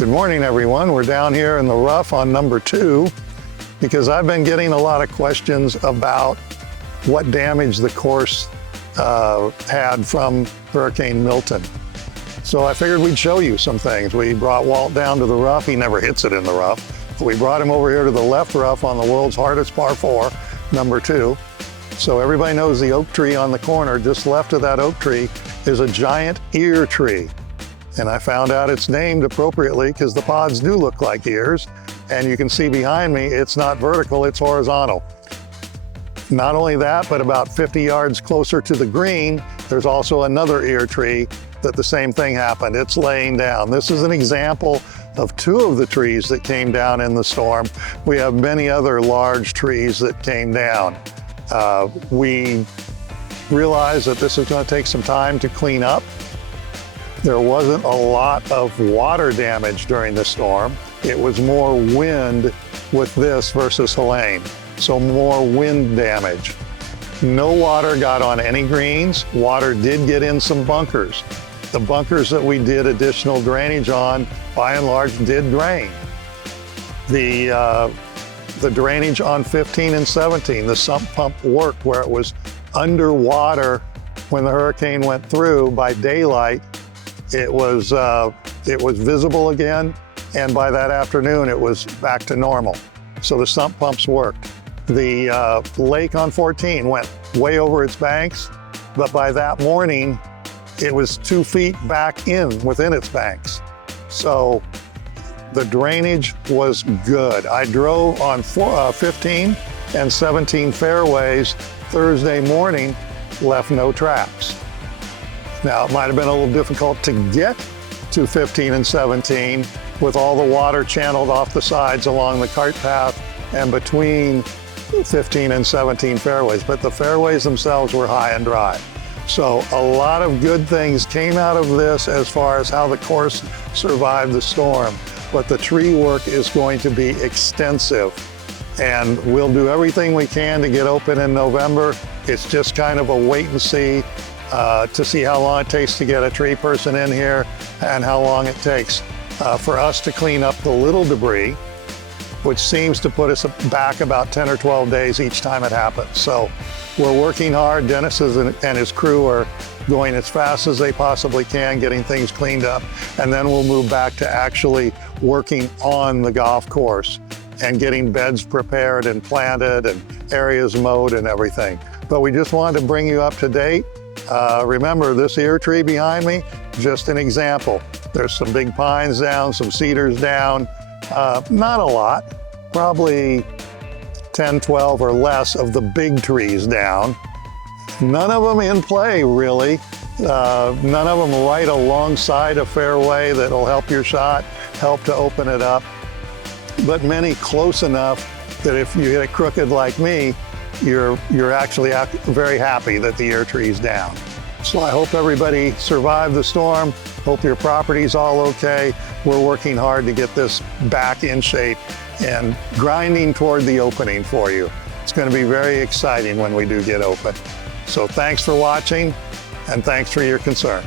Good morning, everyone. We're down here in the rough on number 2 because I've been getting a lot of questions about what damage the course had from Hurricane Milton. So I figured we'd show you some things. We brought Walt down to the rough. He never hits it in the rough. But we brought him over here to the left rough on the world's hardest par 4, number 2. So everybody knows the oak tree on the corner just left of that oak tree is a giant ear tree. And I found out it's named appropriately because the pods do look like ears. And you can see behind me, it's not vertical, it's horizontal. Not only that, but about 50 yards closer to the green, there's also another ear tree that the same thing happened. It's laying down. This is an example of 2 of the trees that came down in the storm. We have many other large trees that came down. We realized that this is going to take some time to clean up. There wasn't a lot of water damage during the storm. It was more wind with this versus Helene, so more wind damage. No water got on any greens. Water did get in some bunkers. The bunkers that we did additional drainage on, by and large, did drain. The drainage on 15 and 17, the sump pump worked where it was underwater when the hurricane went through. By daylight, it was visible again, and by that afternoon, it was back to normal. So the sump pumps worked. The lake on 14 went way over its banks, but by that morning, it was 2 feet back within its banks. So the drainage was good. I drove on 15 and 17 fairways Thursday morning, left no traps. Now, it might have been a little difficult to get to 15 and 17 with all the water channeled off the sides along the cart path and between 15 and 17 fairways, but the fairways themselves were high and dry. So a lot of good things came out of this as far as how the course survived the storm, but the tree work is going to be extensive, and we'll do everything we can to get open in November. It's just kind of a wait and see to see how long it takes to get a tree person in here and how long it takes for us to clean up the little debris, which seems to put us back about 10 or 12 days each time it happens. So we're working hard. Dennis and his crew are going as fast as they possibly can, getting things cleaned up, and then we'll move back to actually working on the golf course and getting beds prepared and planted and areas mowed and everything. But we just wanted to bring you up to date. Remember, this ear tree behind me, just an example. There's some big pines down, some cedars down, not a lot, probably 10, 12 or less of the big trees down. None of them in play, really. None of them right alongside a fairway that'll help your shot, help to open it up. But many close enough that if you hit it crooked like me, you're actually very happy that the ear tree's down. So I hope everybody survived the storm. Hope your property's all okay. We're working hard to get this back in shape and grinding toward the opening for you. It's going to be very exciting when we do get open. So thanks for watching, and thanks for your concern.